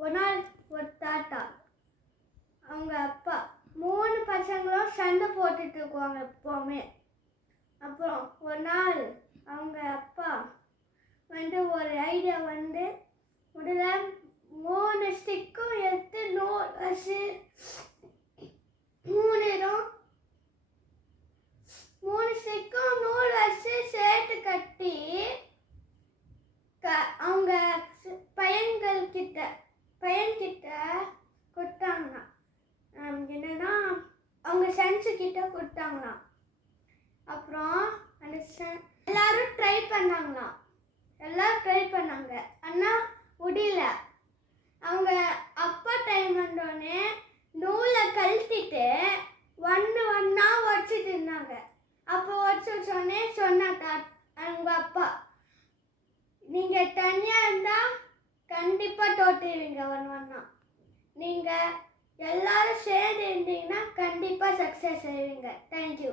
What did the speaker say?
ஒரு நாள் ஒரு தாத்தா அவங்க அப்பா 3 பசங்களும் சண்டை போட்டுட்டு இருக்குவாங்க எப்போவுமே. அப்புறம் ஒரு நாள் அவங்க அப்பா ஒரு ஐடியா முதல்ல 3 ஸ்டிக்கும் எடுத்து நூல் வச்சு 3 ஸ்டிக்கும் நூல் வச்சு சேர்த்து கட்டி அவங்க பையன்கிட்ட கொடுத்தாங்கண்ணா. என்னன்னா அவங்க சென்ஸு கிட்ட கொடுத்தாங்களாம். அப்புறம் அந்த எல்லாரும் ட்ரை பண்ணாங்க. ஆனால் முடியல. அவங்க அப்பா டைம் வந்தோடனே நூலை கழட்டிட்டு ஒன்றா உடச்சிட்டு இருந்தாங்க. அப்போ உடச்சோடனே சொன்னாங்க அவங்க அப்பா, நீங்கள் தனியாக இருந்தால் கண்டிப்பாக தோற்றுவீங்க ஒன்றா. நீங்கள் எல்லாரும் சேர்ந்து இருந்தீங்கன்னா கண்டிப்பாக சக்ஸஸ் செய்வீங்க. தேங்க்யூ.